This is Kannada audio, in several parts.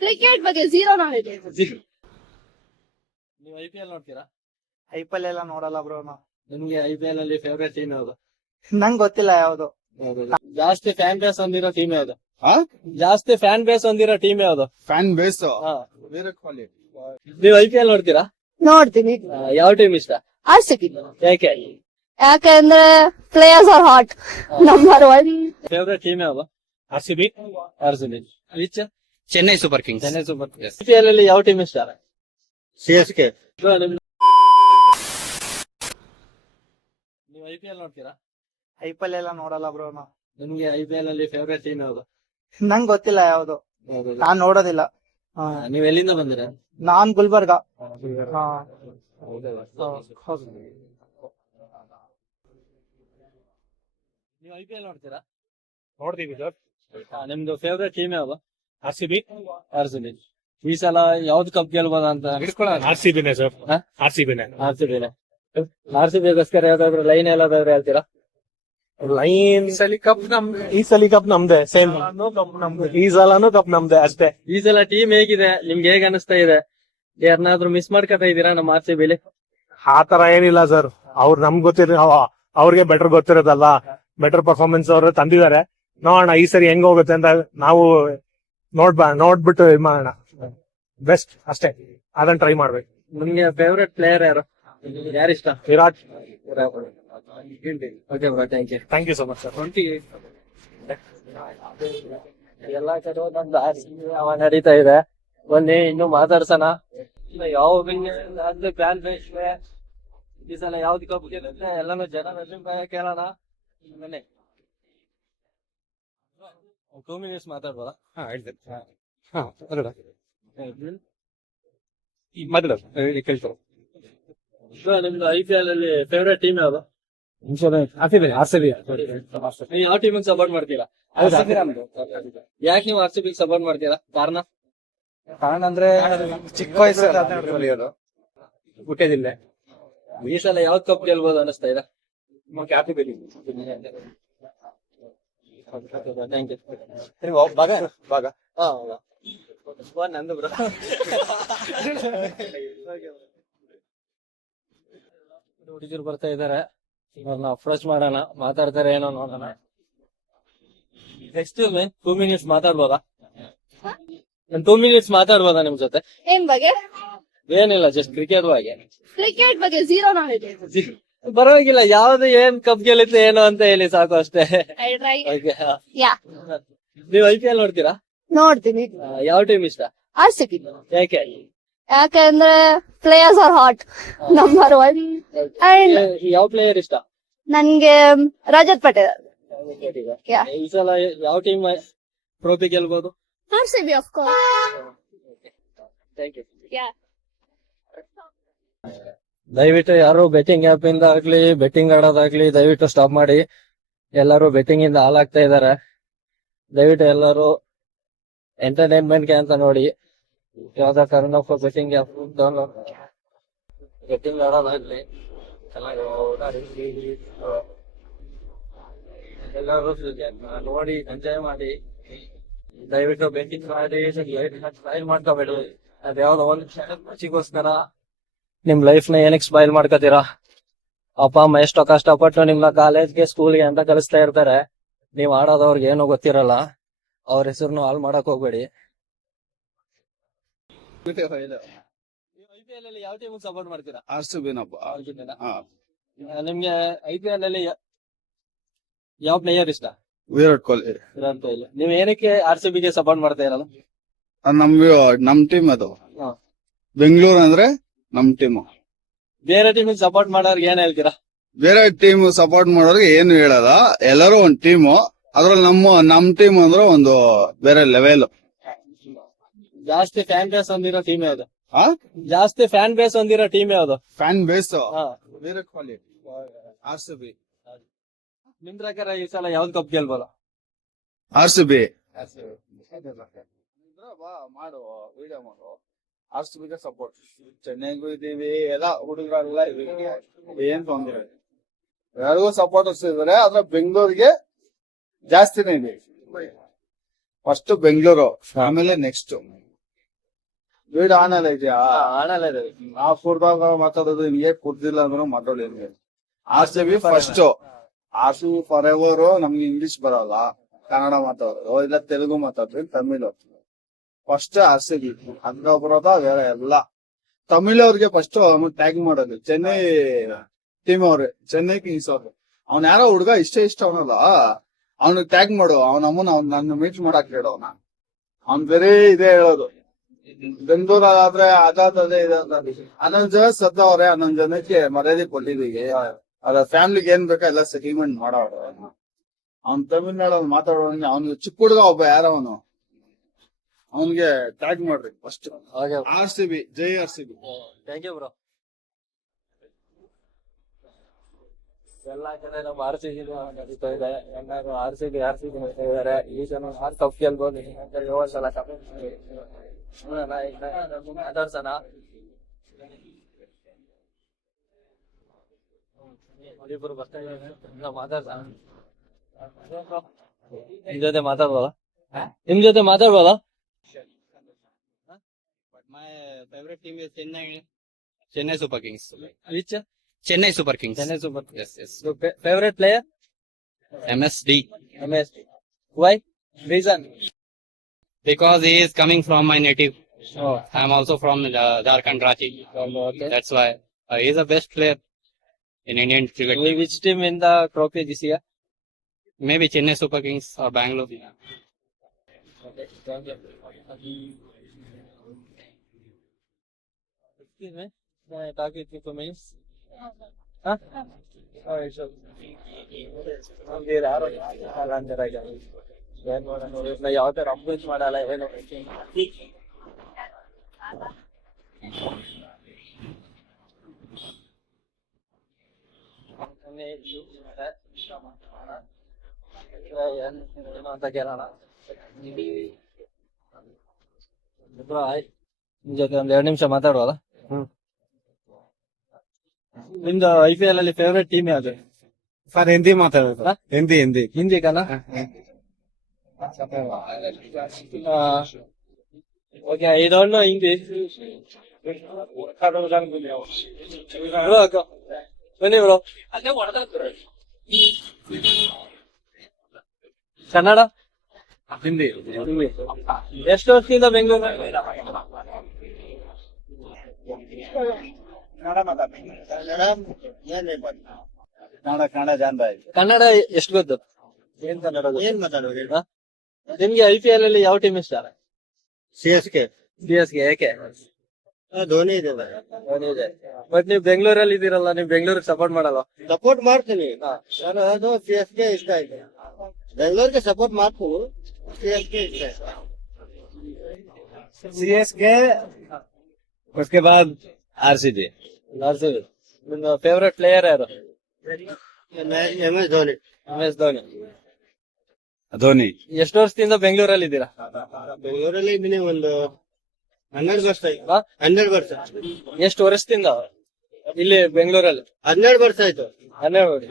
ಕ್ರಿಕೆಟ್ ಬಗ್ಗೆ ಝೀರೋ ನಾಲೆಜ್. ನೀವು IPL ನೋಡ್ತೀರಾ? ಐಪಿಎಲ್ ಎಲ್ಲ ನೋಡಲ್ಲ ಬ್ರೋ. ನಿಮ್ಗೆ IPL ಅಲ್ಲಿ ಫೇವರೇಟ್ ಟೀಮ್ ಯಾವ್ದು? ನಂಗೆ ಗೊತ್ತಿಲ್ಲ ಯಾವ್ದು. ಜಾಸ್ತಿ ಫ್ಯಾನ್ ಬೇಸ್ ಹೊಂದಿರೋ ಟೀಮ್ ಯಾವ್ದು? ಜಾಸ್ತಿ ಫ್ಯಾನ್ ಬೇಸ್ ಹೊಂದಿರೋ ಟೀಮ್ ಯಾವ್ದು? ಫ್ಯಾನ್ ಬೇಸ್ ಹಾ. ವಿರಾಟ್ ಕೊಹ್ಲಿ. ನೀವು IPL ನೋಡ್ತೀರಾ? ನೋಡ್ತೀನಿ. ಯಾವ ಟೀಮ್ ಇಷ್ಟ? RCB. ಯಾಕೆ? ಯಾಕಂದ್ರೆ players are hot. Number 1. Favourite team ಯಾವ್ದು? RCB. Which? Chennai super Kings. Chennai super. IPL ಅಲ್ಲಿ ಯಾವ ಟೀಮ್ ಇಷ್ಟ? CSK. ನೀವು IPL ನೋಡ್ತೀರಾ? ಐಪಿಎಲ್ ಎಲ್ಲ ನೋಡಲ್ಲ ಬ್ರೋ. ನಿಮ್ಗೆ IPL ಅಲ್ಲಿ ಫೇವರೇಟ್ ಟೀಮ್ ಯಾವ್ದು? ನಂಗೆ ಗೊತ್ತಿಲ್ಲ ಯಾವ್ದು. ನಾನ್ ನೋಡೋದಿಲ್ಲ. ನೀವ್ ಎಲ್ಲಿಂದ ಬಂದಿರ? ನಾನ್ ಗುಲ್ಬರ್ಗ. ನೀವು IPL ನೋಡ್ತೀರಾ? ನೋಡ್ತೀವಿ ಸರ್. ನಿಮ್ದು ಫೇವರೇಟ್ ಟೀಮ್ ಯಾವ್ದು? RCB. ಈ ಸಲ ಯಾವ್ದು ಕಪ್ ಗೆಲ್ಬೋದ ಅಂತ? RCBನೇ ಸರ್. ಹಾ? RCBನೇ. RCBಗೋಸ್ಕರ ಯಾವ್ದಾದ್ರು ಲೈನ್ ಎಲ್ಲಾದ್ರೂ ಹೇಳ್ತೀರಾ? ಲೈನ್ ಈ ಸಲ ಕಪ್ ನಮ್ದೆ. ಸೇಮ್ ಈ ಸಲನು ಕಪ್ ನಮ್ದೆ ಅಷ್ಟೇ. ಈ ಸಲ ಟೀಮ್ ಹೇಗಿದೆ? ನಿಮ್ಗೆ ಹೇಗ್ ಅನಿಸ್ತಾ ಇದೆ? ಯಾರನ್ನಾದ್ರೂ ಮಿಸ್ ಮಾಡ್ಕೊತಾ ಇದೀರಾ ನಮ್ಮ RCB? ಆ ತರ ಏನಿಲ್ಲ ಸರ್. ಅವ್ರು ನಮ್ಗೆ ಅವ್ರಿಗೆ ಬೆಟರ್ ಗೊತ್ತಿರೋದಲ್ಲ. ಬೆಟರ್ ಪರ್ಫಾರ್ಮೆನ್ಸ್ ಅವ್ರು ತಂದಿದ್ದಾರೆ. ನೋಡೋಣ ಈ ಸರಿ ಹೆಂಗ್ ಹೋಗುತ್ತೆ ಅಂತ ನಾವು ನೋಡ್ಬಿಟ್ಟು ಇದ್ ಮಾಡೋಣ. ಬೆಸ್ಟ್ ಅಷ್ಟೇ, ಅದನ್ನ ಟ್ರೈ ಮಾಡ್ಬೇಕು. ನಿಮ್ಗೆ ಫೇವರೇಟ್ ಪ್ಲೇಯರ್ ಯಾರಿಷ್ಟ? Virat. Okay bro, thank you. Thank you so much sir. ಎಲ್ಲಾ ಕಡೆ ಒಂದೊಂದು RCB ನಡೀತಾ ಇದೆ. ಬನ್ನಿ ಇನ್ನು ಮಾತಾಡ್ಸೋಣ. ಯಾವ ಫ್ಯಾನ್ ಬೇಸ್ ಈ ಸಲ ಯಾವ್ದು ಕಪ್ ಗೆಲ್ಲುತ್ತೆ ಎಲ್ಲಾನು ಜನ ಅಭಿಪ್ರಾಯ ಕೇಳೋಣ. ಬನ್ನಿ 2 minutes ಮಾತಾಡ್ಬೋದಾ? ಹೇಳ್ತೇನೆ. ನಿಮ್ದು IPL ಅಲ್ಲಿ ಫೇವರೇಟ್ ಟೀಮ್ ಯಾವ್ದು? RCB. ನೀವು ಯಾವ ಟೀಮ್ ಸಪೋರ್ಟ್ ಮಾಡ್ತೀರಾ? ಯಾಕೆ ನೀವು RCB ಸಪೋರ್ಟ್ ಮಾಡ್ತೀರಾ? ಕಾರಣ ಅಂದ್ರೆ ಚಿಕ್ಕ ವಯಸ್ಸಲ್ಲಿ ಹುಟ್ಟಿದಿಲ್ಲ. ಈ ಸಲ ಯಾವ್ದು ಕಪ್ ಗೆಲ್ಬೋದು ಅನಿಸ್ತಾ ಇದೆ? Thank you. ನಂದು ಬ್ರೋ. ಹುಡುಗರು ಬರ್ತಾ ಇದಾರೆ, ಅವ್ರನ್ನ ಅಪ್ರೋಚ್ ಮಾಡೋಣ, ಮಾತಾಡ್ತಾರೆ ಏನೋ ನೋಡೋಣ. ನೆಕ್ಸ್ಟ್ 2 minutes ಮಾತಾಡ್ಬೋದಾ? 2 minutes ಮಾತಾಡ್ಬೋದಾ ನಿಮ್ ಜೊತೆ? ಏನ್ ಬಗ್ಗೆ? ಏನಿಲ್ಲ, ಜಸ್ಟ್ ಕ್ರಿಕೆಟ್ ಬಗ್ಗೆ. ಕ್ರಿಕೆಟ್ ಬಗ್ಗೆ ಝೀರೋ ನಾಲೆಜ್. ಪರವಾಗಿಲ್ಲ, ಯಾವ್ದು ಏನ್ ಕಪ್ ಗೆಲ್ಲುತ್ತೆ ಏನು ಅಂತ ಹೇಳಿ ಸಾಕು ಅಷ್ಟೇ. I try. Okay. ಯಾ. ನೀವು IPL ನೋಡ್ತೀರಾ? ನೋಡ್ತೀನಿ. ಯಾವ ಟೀಮ್ ಇಷ್ಟ? RCB. ಯಾಕೆ? ಯಾಕಂದ್ರೆ players are hot. Number 1. And ಯಾವ ಪ್ಲೇಯರ್ ಇಷ್ಟ? ನನ್ಗೆ ರಜತ್ ಪಟೇಲ್. Yeah. ಈ ಸಲ ಯಾವ ಟೀಮ್ ಟ್ರೋಫಿ ಗೆಲ್ಬಹುದು? RCB of course. Thank you. Yeah. ದಯವಿಟ್ಟು ಯಾರು ಬೆಟ್ಟಿಂಗ್ ಆಪ್ ಇಂದ ಆಗ್ಲಿ ಬೆಟ್ಟಿಂಗ್ ಆಡೋದಾಗ್ಲಿ ದಯವಿಟ್ಟು ಸ್ಟಾಪ್ ಮಾಡಿ. ಎಲ್ಲರೂ ಬೆಟ್ಟಿಂಗ್ ಇಂದ ಹಾಳಾಗ್ತಾ ಇದಾರೆ. ದಯವಿಟ್ಟು ಎಲ್ಲರೂ ಎಂಟರ್ಟೈನ್ಮೆಂಟ್ ಗೆ ಅಂತ ನೋಡಿ. ಯಾವ್ದಾ ಕಾರಣಕ್ಕೂ ಬೆಟ್ಟಿಂಗ್ ಆಪ್ ಡೌನ್ಲೋಡ್ ಬೆಟ್ಟಿಂಗ್ ಆಡೋದಾಗ್ಲಿ ಎಲ್ಲರೂ ನೋಡಿ ಎಂಜಾಯ್ ಮಾಡಿ. ದಯವಿಟ್ಟು ಬೆಟ್ಟಿಂಗ್ ಮಾಡಿ ಸ್ಪೈಲ್ ಮಾಡ್ಕೋಬೇಡಿ. ಅದ್ಯಾವ್ದೋ ಒಂದು ಖುಷಿಗೋಸ್ಕರ ನಿಮ್ ಲೈಫ್ ನ ಏನಕ್ಕೆ ಸ್ಪೈಲ್ ಮಾಡ್ಕೋತೀರಾ? ಅಪ್ಪ ಅಮ್ಮ ಎಷ್ಟೋ ಕಷ್ಟಪಟ್ಟು ನಿಮ್ನ ಕಾಲೇಜ್ಗೆ ಸ್ಕೂಲ್ಗೆ ಅಂತ ಕಲಿಸ್ತಾ ಇರ್ತಾರೆ. ನೀವ್ ಆಡೋದವ್ರಿಗೆ ಏನೋ ಗೊತ್ತಿರಲ್ಲ. ಅವ್ರ ಹೆಸರು ಹಾಳು ಮಾಡಕ್ ಹೋಗ್ಬೇಡಿ. IPL ಅಲ್ಲಿ ಯಾವ ಟೀಮ್ ಸಪೋರ್ಟ್ ಮಾಡ್ತೀರಾ? RCB ನಪ್ಪ. ನಿಮ್ಗೆ IPL ಅಲ್ಲಿ ಯಾವ ಪ್ಲೇಯರ್ ಇಷ್ಟ? ವಿರಾಟ್ ಕೊಹ್ಲಿ. ವಿರಾಟ್ ಕೊಹ್ಲಿ. ನೀವ್ ಏನಕ್ಕೆ RCB ಗೆ ಸಪೋರ್ಟ್ ಮಾಡ್ತಾ ಇರಲ್ಲ? ನಮ್ ಟೀಮ್ ಅದು. ಹಾ. ಬೆಂಗಳೂರು ಅಂದ್ರೆ ನಮ್ ಟೀಮ್. ಬೇರೆ ಟೀಮ್ ಸಪೋರ್ಟ್ ಮಾಡೋರ್ಗೆ ಏನ್ ಹೇಳ್ತೀರಾ? ಬೇರೆ ಟೀಮ್ ಸಪೋರ್ಟ್ ಮಾಡೋರಿಗೆ ಏನು ಹೇಳಲ್ಲ. ಎಲ್ಲರೂ ಒಂದ್ ಟೀಮು. ಅದ್ರಲ್ಲಿ ನಮ್ ಟೀಮ್ ಅಂದ್ರೆ ಒಂದು ಬೇರೆ ಲೆವೆಲ್. ಜಾಸ್ತಿ ಫ್ಯಾನ್ ಬೇಸ್ ಹೊಂದಿರೋ ಟೀಮ್ ಯಾವ್ದು? ಜಾಸ್ತಿ ಫ್ಯಾನ್ ಬೇಸ್ ಹೊಂದಿರೋ ಟೀಮ್ ಯಾವ್ದು? Fan base Virat Kohli. RCB. ನಿಮ್ ಪ್ರಕಾರ ಈ ಸಲ ಯಾವ್ದು ಕಪ್ ಗೆಲ್ಬೋದು? RCB. ಮಾಡು ವಿಡಿಯೋ ಮಾಡು. RCB ಗೆ ಸಪೋರ್ಟ್. ಚೆನ್ನೈಗೂ ಇದೀವಿ, ಎಲ್ಲ ಹುಡುಗರೆಲ್ಲ ಏನ್ ತೊಂದ್ರೆ ಯಾರಿಗೂ ಸಪೋರ್ಟರ್ಸ್ ಇದಾರೆ. ಆದ್ರೆ ಬೆಂಗಳೂರಿಗೆ ಜಾಸ್ತಿನೇ ಇದೆ. ಫಸ್ಟ್ ಬೆಂಗಳೂರು, ಆಮೇಲೆ ನೆಕ್ಸ್ಟ್ ವೀಡಿಯೋ ಆನಲ್ಲ ಇದೆಯಾ ಆಣಲ್ಲ ಇದೆ. ಆ ಕುಡ್ದಾಗ ಮಾತಾಡೋದು ನಿಮ್ಗೆ ಕುಡ್ದಿಲ್ಲ ಅಂದ್ರೂ ಮಾತಾಡಿ RCB first. RCB for ever. ನಮ್ಗೆ ಇಂಗ್ಲಿಷ್ ಬರಲ್ಲ, ಕನ್ನಡ ಮಾತಾಡೋದು ಇಲ್ಲ ತೆಲುಗು ಮಾತಾಡ್ತೀವಿ, ತಮಿಳು ಫಸ್ಟ್ RCB ಹಂಗ ಬರೋದ ಬೇರೆ ಎಲ್ಲ. ತಮಿಳ್ ಅವ್ರಿಗೆ ಫಸ್ಟ್ ಟ್ಯಾಗ್ ಮಾಡೋದು ಚೆನ್ನೈ ಟೀಮ್ ಅವ್ರೆ, ಚೆನ್ನೈ ಕಿಂಗ್ಸ್ ಅವ್ರು. ಅವ್ನ ಯಾರೋ ಹುಡ್ಗ ಇಷ್ಟ ಅವನಲ್ಲ, ಅವ್ನಿಗೆ ಟ್ಯಾಗ್ ಮಾಡು, ಅವ್ನ ಅಮ್ಮನ ನನ್ನ ಮೀಟ್ ಮಾಡಕ್ ಹೇಳೋನ. ಅವ್ನ್ ಬೇರೆ ಇದೇ ಹೇಳೋದು. ಬೆಂಗಳೂರಾದ್ರೆ ಅದೇ ಇದೆ ಅಂತ 11 ಜನ ಸತ್ತವ್ರೆ, 11 ಜನಕ್ಕೆ ಮರ್ಯಾದೆ ಕೊಟ್ಟಿದೀವಿ. ಅದ ಫ್ಯಾಮಿಲಿಗೆ ಏನ್ ಬೇಕೋ ಎಲ್ಲ ಸೆಟಲ್ಮೆಂಟ್ ಮಾಡೋರು. ಅವ್ನ್ ತಮಿಳ್ನಾಡಲ್ಲಿ ಮಾತಾಡೋನ್ ಅವ್ನು ಚಿಕ್ಕ ಹುಡುಗ ಒಬ್ಬ ಯಾರವನು, ಅವನ್ಗೆ ಟ್ಯಾಗ್ ಮಾಡ್ರಿ ಫಸ್ಟ್. RCB, ಜೈ RCB. Thank you bro. ಎಲ್ಲ ಕಡೆ ನಮ್ಮ RCB ನಡೀತಾ ಇದೆ. ಎಲ್ಲರೂ RCB ಮಾಡ್ತಾ ಇದಾರೆ. ಈ ಜನ ಕಪ್ ಗೆಲ್ಬೋದು ಅಂತ 7 ಸಲ ಕಪ್ ಮಾತಾಡ್ಸೋಣ. ಇಬ್ಬರು ಬರ್ತಾ ಇದ್ದಾರೆ, ಮಾತಾಡ್ಸೋಣ. ನಿಮ್ ಜೊತೆ ಮಾತಾಡ್ಬೋದಾ? My favorite team is Chennai Super Kings. Which? Chennai Super Kings. Chennai Super. Yes, yes. So, favorite player? MSD. Why? Reason? Because he is coming from my native. Oh. I am also from Jharkhand, Ranchi. Okay. That's why he is the best player in Indian cricket. Which team in the trophy this year? Maybe Chennai Super Kings or Bangalore. Okay. Thank you. Excuse me. Can I talk with you for minutes? Huh? Alright, sure. ನಮ್ಗೆ ಯಾರು ಅಲ್ಲ ಅಂತಾರೆ ಈಗ. ಏನ್ ಮಾಡೋಣ, ನಾ ಯಾವ ತರ ಅಪ್ರೋಚ್ ಮಾಡಲ್ಲ ಏನು. ಏನು ಅಂತ ಕೇಳೋಣ. ನಿಮ್ ಜೊತೆ ಒಂದ್ 2 ನಿಮಿಷ ಮಾತಾಡುವಲ್ಲ. ನಿಮ್ದು IPL ಅಲ್ಲಿ ಫೇವ್ರೆಟ್ ಟೀಮ್ ಯಾವ್ದು? ಸರ್ ಹಿಂದಿ ಮಾತಾಡೋದು. ಹಿಂದಿ ಹಿಂದಿ ಕಲ. Okay, I don't know Hindi. ಬನ್ನಿ ಬ್ರೋ. ಕನ್ನಡ, ಹಿಂದಿ. ಎಷ್ಟು ವರ್ಷದಿಂದ ಬೆಂಗಳೂರು? ಕನ್ನಡ ಜಾನ್ಬ. ಕನ್ನಡ ಎಷ್ಟು ಗೊತ್ತು? ಏನ್ ಕನ್ನಡ ಏನ್ ಮಾತಾಡೋದು? ಹಾ? ನಿಮ್ಗೆ IPL ಅಲ್ಲಿ ಯಾವ ಟೀಮ್ ಇಷ್ಟ? CSK. ಯಾಕೆ? ಧೋನಿ ಇದೆ. ಬಟ್ ನೀವು ಬೆಂಗಳೂರಲ್ಲಿ ಇದೀರಲ್ಲ, ನೀವು ಬೆಂಗಳೂರಿಗೆ ಸಪೋರ್ಟ್ ಮಾಡಲ್ಲ? ಸಪೋರ್ಟ್ ಮಾಡ್ತೀನಿ ನಾನು, ಅದು CSK ಇಷ್ಟ ಆಯ್ತು. ಬೆಂಗಳೂರಿಗೆ ಸಪೋರ್ಟ್ ಮಾಡ್ತೀನಿ, CSK ಇಷ್ಟ ಆಯ್ತು. CSK उसके बाद RCB. ನಿಮ್ಮ ಫೇವ್ರೆಟ್ ಪ್ಲೇಯರ್ ಯಾರು? MS ಧೋನಿ. MS ಧೋನಿ. ಧೋನಿ. ಎಷ್ಟು ವರ್ಷದಿಂದ ಬೆಂಗಳೂರಲ್ಲಿ ಇದ್ದೀರಾ? ಬೆಂಗಳೂರಲ್ಲಿ ಇದ್ದೀನಿ ಒಂದು 12 ವರ್ಷ ಆಯ್ತು. ಹಾ? 12 ವರ್ಷ. ಎಷ್ಟು ವರ್ಷದಿಂದ ಇಲ್ಲಿ ಬೆಂಗಳೂರಲ್ಲಿ? 12 ವರ್ಷ ಆಯ್ತು. 12 ವರ್ಷ.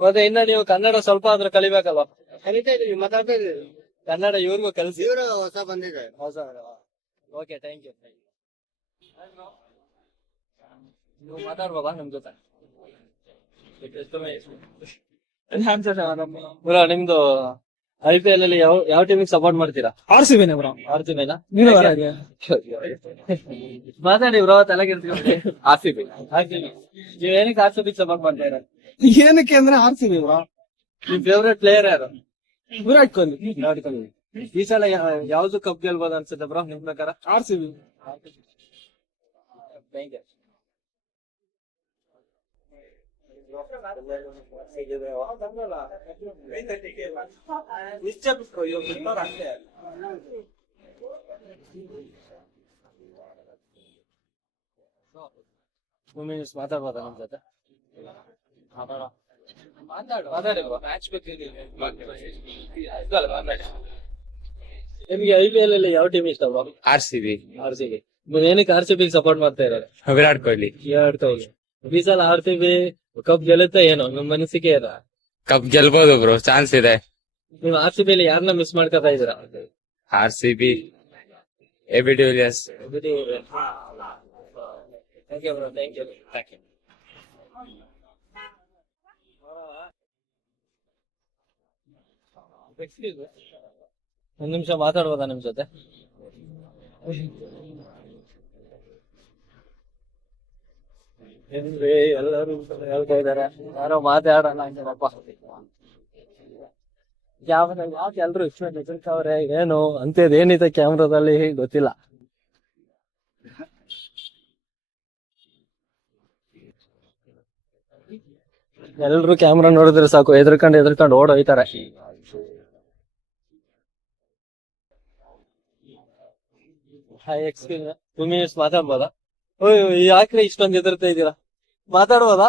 ಮತ್ತೆ ಇನ್ನ ನೀವು ಕನ್ನಡ ಸ್ವಲ್ಪ ಆದ್ರೂ ಕಲಿಬೇಕಲ್ವಾ? ಕಲಿತಾ ಇದೀವಿ, ಮಾತಾಡ್ತಾ ಇದೀವಿ. ಕನ್ನಡ ಇವ್ರಿಗೂ ಕಲಿಸಿ. ಇವರು ಹೊಸ ಬಂದಿದ್ದಾರೆ. Okay, thank you. ನೀವು ಮಾತಾಡ್ಬೋದಾ ನಮ್ ಜೊತೆ? ಬ್ರೋ, ನಿಮ್ದು IPL ಅಲ್ಲಿ ಯಾವ ಟೀಮಿಗೆ ಸಪೋರ್ಟ್ ಮಾಡ್ತೀರಾ? RCB bro. RCB ನಾ? ನೀನು ಮಾತಾಡಿ ಬ್ರೋ, ತಲೆಗೆಡ್ಸ್ಕೊಂಡ್ರಿ. RCB. ನೀವ್ ಏನಕ್ಕೆ RCB ಸಪೋರ್ಟ್ ಮಾಡ್ತಾ ಇರ? ಏನಕ್ಕೆ ಅಂದ್ರೆ RCB ಬ್ರೋ. ನಿಮ್ ಫೇವ್ರೆಟ್ ಪ್ಲೇಯರ್ ಯಾರು? ವಿರಾಟ್ ಕೊಹ್ಲಿ. ಈ ಸಲ ಯಾವ್ದು ಕಪ್ ಗೆಲ್ಬೋದು ಅನ್ಸುತ್ತೆ ಬ್ರೋ ನಿಮ್ ಪ್ರಕಾರ? RCB. Thank you. ಮಾತಾಡ್ಬೋದಾ ನಮ್ ಜೊತೆ? ಮಾತಾಡಿ ಬ್ರೋ. ನಿಮ್ಗೆ IPL ಅಲ್ಲಿ ಯಾವ ಟೀಮ್ ಇಷ್ಟ ಬ್ರೋ? RCB. ನೀವು ಏನಕ್ಕೆ RCB ಸಪೋರ್ಟ್ ಮಾಡ್ತಾ ಇರೋದು? ವಿರಾಟ್ ಕೊಹ್ಲಿ. ಈ ಸಲ RCB ಕಪ್ ಗೆಲ್ಲುತ್ತೆ ಏನೋ ನಿಮ್ ಮನಸ್ಸಿಗೆ ಏನೋ? ಕಪ್ ಗೆಲ್ಬಹುದು ಬ್ರೋ, ಚಾನ್ಸ್ ಇದೆ. ನೀವು RCB ಅಲ್ಲಿ ಯಾರನ್ನ ಮಿಸ್ ಮಾಡ್ಕೊತಾ ಇದೀರಾ? RCB AB de Villiers. Thank you bro, thank you. Thank you. ಒಂದ್ ನಿಮಿಷ ಮಾತಾಡ್ಬೋದಾ ನಿಮ್ ಜೊತೆ? ಏನ್ರಿ ಎಲ್ಲರೂ ಹೇಳ್ತಾ ಇದಾರೆ, ಯಾರೋ ಮಾತಾಡೋಣ ಅಂತಾರಪ್ಪ. ಯಾಕೆ ಎಲ್ರು ಇಷ್ಟು ಹೆದರ್ಕವ್ರೆ, ಏನು ಅಂತೇದ್ ಏನಿದೆ ಕ್ಯಾಮ್ರಾದಲ್ಲಿ ಗೊತ್ತಿಲ್ಲ. ಎಲ್ರು ಕ್ಯಾಮ್ರಾ ನೋಡಿದ್ರೆ ಸಾಕು ಎದ್ರಕೊಂಡು ಓಡೋಯ್ತಾರೆ. ಹಾಯ್, ಎಕ್ಸ್ಕ್ಯೂಸ್ 2 minutes ಮಾತಾಡ್ಬೋದಾ? ಓಯ್, ಯಾಕ್ರೆ ಇಷ್ಟೊಂದು ಹೆದರ್ತಾ ಇದ್ದೀರಾ? ಮಾತಾಡ್ಬೋದಾ?